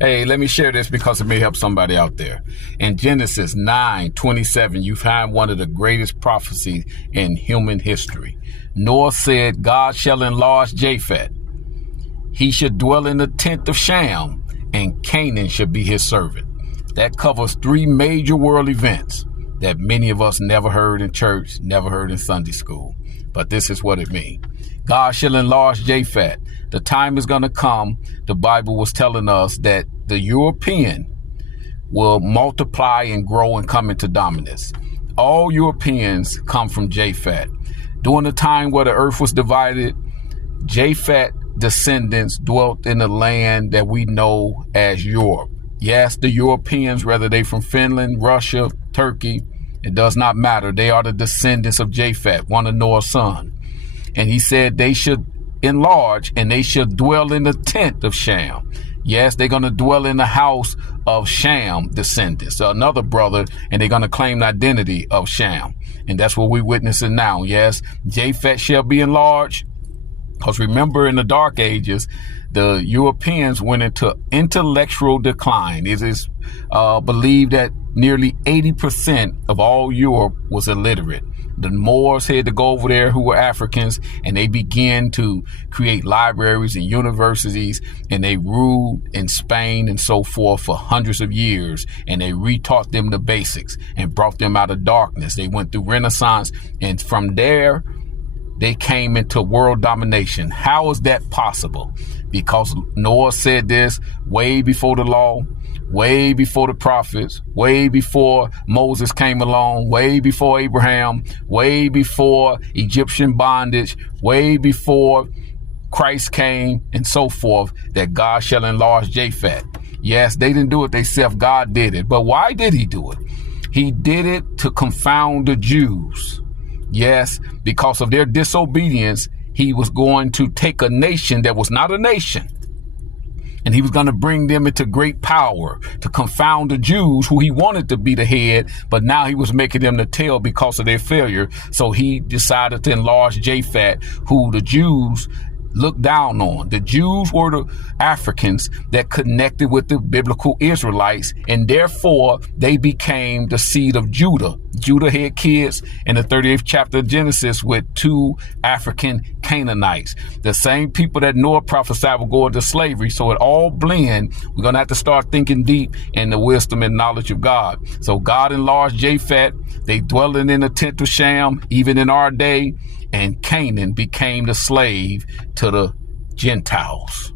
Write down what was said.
Hey, let me share this because it may help somebody out there. In Genesis 9:27, you find one of the greatest prophecies in human history. Noah said, God shall enlarge Japheth. He should dwell in the tent of Shem, and Canaan should be his servant. That covers three major world events that many of us never heard in church, never heard in Sunday school. But this is what it means. God shall enlarge Japheth. The time is going to come, the Bible was telling us, that the European will multiply and grow and come into dominance. All Europeans come from Japheth. During the time where the earth was divided, Japheth descendants dwelt in the land that we know as Europe. Yes, the Europeans, whether they from Finland, Russia, Turkey, it does not matter. They are the descendants of Japheth, one of Noah's sons. And he said they should enlarge and they should dwell in the tent of Shem. Yes, they're going to dwell in the house of Shem descendants, so another brother, and they're going to claim the identity of Shem. And that's what we're witnessing now. Yes, Japheth shall be enlarged. Because remember, in the Dark Ages, the Europeans went into intellectual decline. It is believed that nearly 80% of all Europe was illiterate. The Moors had to go over there, who were Africans, and they began to create libraries and universities, and they ruled in Spain and so forth for hundreds of years, and they retaught them the basics and brought them out of darkness. They went through Renaissance, and from there, they came into world domination. How is that possible? Because Noah said this way before the law, way before the prophets, way before Moses came along, way before Abraham, way before Egyptian bondage, way before Christ came, and so forth, that God shall enlarge Japheth. Yes, they didn't do it themselves. God did it. But why did he do it? He did it to confound the Jews. Yes, because of their disobedience, he was going to take a nation that was not a nation, and he was going to bring them into great power to confound the Jews, who he wanted to be the head, but now he was making them the tail because of their failure. So he decided to enlarge Japheth, who the Jews looked down on. The Jews were the Africans that connected with the biblical Israelites, and therefore they became the seed of Judah. Judah had kids in the 38th chapter of Genesis with two African Canaanites, the same people that Noah prophesied will go into slavery. So it all blend. We're going to have to start thinking deep in the wisdom and knowledge of God. So God enlarged Japheth. They dwelling in the tent of Shem, even in our day, and Canaan became the slave to the Gentiles.